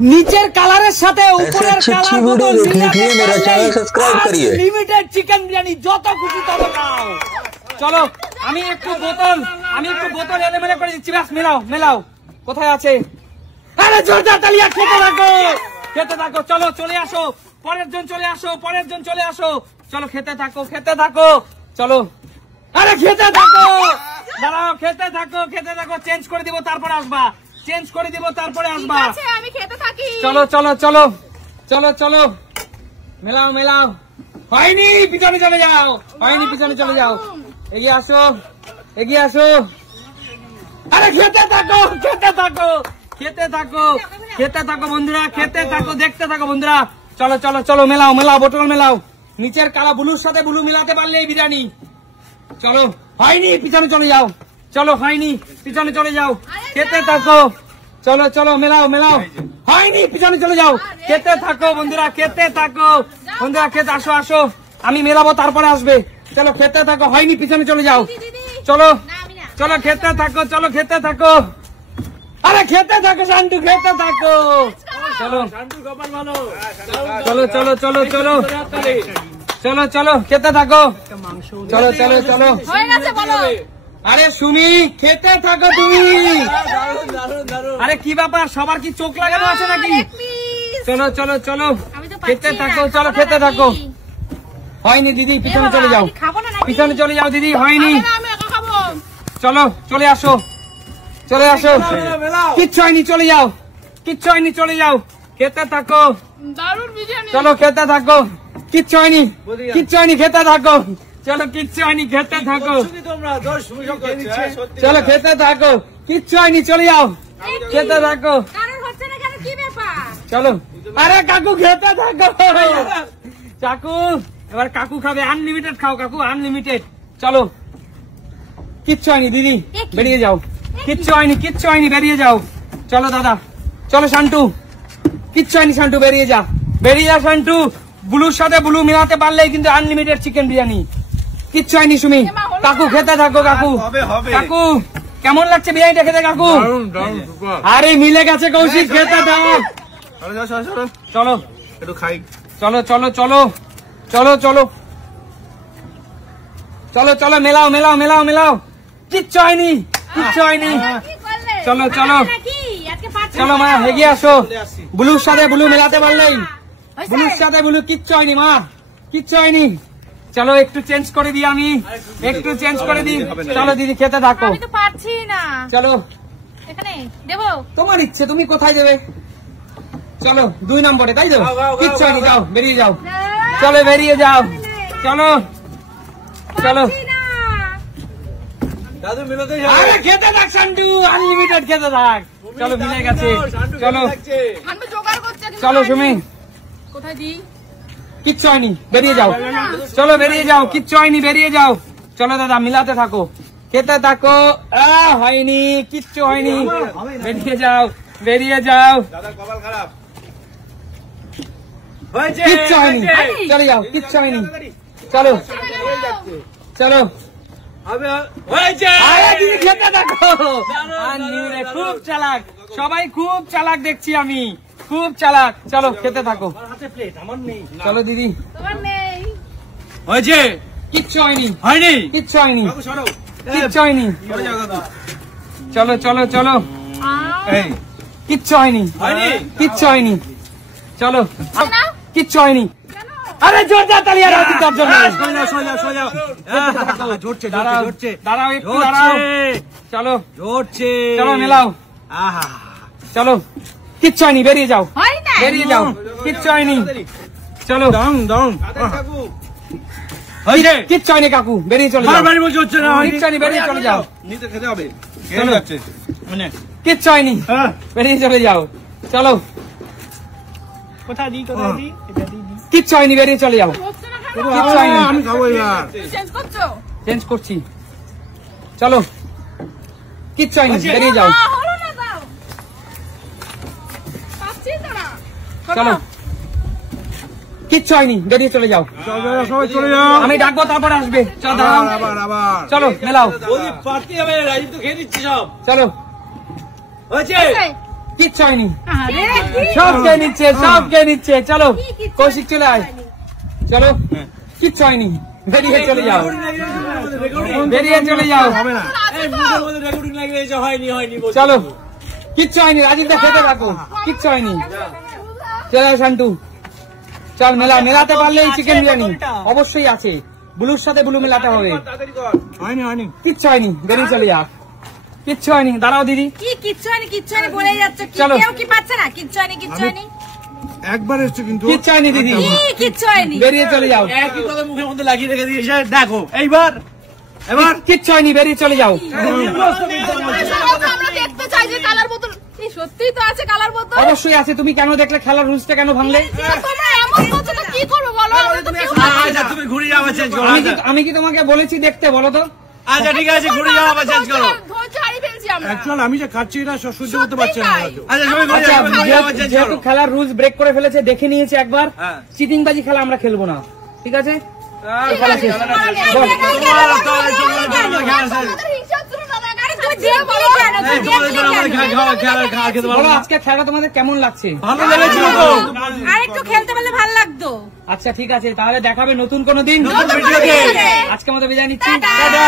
नीचेर colour साथे ऊपरेर colour video देखने के लिए मेरा चैनल सब्सक्राइब करिए। लिमिटेड चिकेन बिरियानी যত খুশি তত খাও। চলো আমি একটু বোতল এলিমিনেট করে দিচ্ছি। বাস মেলাও কোথায় আছে? আরে জোরদার তালিয়া খেতে থাকো চলো চলে আসো পরের জন চলে আসো চলো খেতে থাকো চলো। আরে খেতে থাকো দাঁড়াও খেতে থাকো চেঞ্জ করে দিব তারপরে আসবা আমি খেতে থাকি। চলো মেলাও হয়নি পিছনে চলে যাও এগিয়ে আসো আরে খেতে থাকো বন্ধুরা খেতে থাকো দেখতে থাকো বন্ধুরা। চলো মেলাও বোতল মেলাও। নিচের কালা ব্লুর সাথে ব্লু মিলাতে পারলে এই বিরিয়ানি। চলো হয়নি পিছনে চলে যাও খেতে থাকো চলো মেলাও হয়নি পিছনে চলে যাও খেতে থাকো বন্ধুরা খেতে আসো আমি মেলাবো তারপরে আসবে। চলো খেতে থাকো হয়নি পিছনে চলে যাও চলো খেতে থাকো আরে খেতে থাকো শান্টু খেতে থাকো চলো খেতে থাকো চলো আরে সুমি খেতে থাকো তুমি। আরে কি ব্যাপার সবার কি চোখ লাগানো আছে নাকি? চলো খেতে থাকো হয়নি দিদি পিছনে চলে যাও দিদি হয়নি। চলে আসো কিচ্ছু হয়নি চলে যাও খেতে থাকো চলো খেতে থাকো কিচ্ছু হয়নি খেতে থাকো চলো কিচ্ছু হয়নি খেতে থাকো চলো খেতে থাকো কিচ্ছু হয়নি চলে যাও খেতে থাকো চলো আরে কাকু খেতে থাকো এবার কাকু খাবে আনলিমিটেড খাও কাকু আনলিমিটেড। চলো কিচ্ছু হয়নি দিদি বেরিয়ে যাও কিচ্ছু হয়নি বেরিয়ে যাও। চলো দাদা চলো শান্টু কিচ্ছু হয়নি শান্টু বেরিয়ে যা শান্টু ব্লুর সাথে ব্লু মিলাতে পারলেই কিন্তু আনলিমিটেড চিকেন বিরিয়ানি। কিচ্ছু হয়নি সুমি কাকু খেতে থাকো কাকু কেমন লাগছে বিরিয়ানিটা খেতে কাকু? আরে মিলে গেছে কৌশিক খেতে থাকো চলো একটু খাই চলো মেলাও কিচ্ছু হয়নি চলো মা এগিয়ে আসো ব্লুর সাথে ব্লু মেলাতে পারলেই কিচ্ছু হয়নি মা কিচ্ছু হয়নি। চলো একটু চেঞ্জ করে দিই আমি চলো দিদি খেতে থাকো চলো তোমার ইচ্ছে তুমি কোথায় দেবে? চলো 2 নম্বরে তাই তো কিচ্ছু হয়নি যাও বেরিয়ে যাও চলো আরে খেতে থাক শান্টু আনলিমিটেড খেতে থাক চলো মিলে গেছে চলো সুমি কিচ্ছু হয়নি বেরিয়ে যাও কিচ্ছু হয়নি বেরিয়ে যাও। চলো দাদা মিলাতে থাকো খেতে থাকো হয়নি কিচ্ছু হয়নি বেরিয়ে যাও কিচ্ছু হয়নি চলে যাও কিচ্ছু হয়নি চলো খেতে থাকো খুব চালাক সবাই খুব চালাক দেখছি আমি খুব চালাক। চলো খেতে থাকো চলো দিদি হয়েছে কিচ্ছু হয়নি চলো কিচ্ছু হয়নি চলো কিচ্ছু হয়নি। আরে জোরদার তালিয়া দাঁড়াও একটু চলো মেলাও চলো কিচ্ছু হয়নি বেরিয়ে যাও কিচ্ছু হয়নি চলো কিচ্ছু হয়নি কাকু বেরিয়ে চলে যাও কিচ্ছু হয়নি বেরিয়ে চলে যাও কিচ্ছু হয়নি বেরিয়ে চলে যাও চলো কিচ্ছু হয়নি বেরিয়ে চলে যাও কিচ্ছু হয়নি চেঞ্জ করছি চলো কিচ্ছু হয়নি বেরিয়ে যাও চলো কিচ্ছু হয়নি বেরিয়ে চলে যাও আমি ডাকবো তারপরে আসবে চলো মেলাও চলো কিচ্ছু হয়নি, আরে সব কে নিচ্ছে, সব কে নিচ্ছে। চলো কৌশিক চলে আয়, চলো। কিচ্ছু হয়নি, বেরিয়ে চলে যাও, বেরিয়ে চলে যাও। চলো, কিচ্ছু হয়নি, রাজীবদা খেতে থাকো, কিচ্ছু হয়নি। চলো শান্টু, চল মেলা, মেলাতে পারলে এই চিকেন বিরিয়ানি অবশ্যই আছে। ব্লুর সাথে ব্লু মেলাতে হবে। কিচ্ছু হয়নি, বেরিয়ে চলে যা। কিচ্ছু হয়নি, দাঁড়াও দিদি। কি কিচ্ছু হয়নি, কিচ্ছু হয়নি বলে যাচ্ছে, চলো। কেউ কি পাচ্ছে না? কিচ্ছু হয়নি, কিচ্ছু হয়নি, একবার এসছে কিন্তু কিচ্ছু হয়নি দিদি, কি কিচ্ছু হয়নি। বেরিয়ে চলে যাও। একই কথা মুখের মধ্যে লাগিয়ে রেখে দিয়েছে। দেখো এইবার এবার কিচ্ছু হয়নি, বেরিয়ে চলে যাও। আমরা দেখতে চাই যে কালার বোতল সত্যিই তো আছে, কালার বোতল অবশ্যই আছে। তুমি কেন দেখলে? খেলার রুলসটা কেন ভাঙলে? তোমরা এমন করছো তো কি করবো বলো? আমরা তো কেউ আচ্ছা তুমি ঘুরে যাও, আবার চেঞ্জ করো। আমি কি তোমাকে বলেছি দেখতে? বলো তো। আচ্ছা ঠিক আছে, ঘুরে যাও, আবার চেঞ্জ করো। ধৈর্য হারিয়ে ফেলছি আমরা। অ্যাকচুয়াল আমি যে খাচ্ছি এটা সহ্য করতে পারছি না। আচ্ছা সবাই ঘুরে আচ্ছা, যাও, ঘুরে যাও, আবার চেঞ্জ যেহেতু করো। খেলার রুলস ব্রেক করে ফেলেছে, দেখে নিয়েছে একবার, হ্যাঁ। চিটিংবাজি খেলা আমরা খেলবো না, ঠিক আছে? খেলা শেষ। বল। বলো আজকে খেলা তোমাদের কেমন লাগছে? ভালো লেগেছিল তো? আরেকটু খেলতে পারলে ভালো লাগতো। আচ্ছা ঠিক আছে, তাহলে দেখাবে নতুন কোনো দিন। নতুন ভিডিওতে। আজকে মতো বিদায় নিচ্ছি। টাটা। টাটা।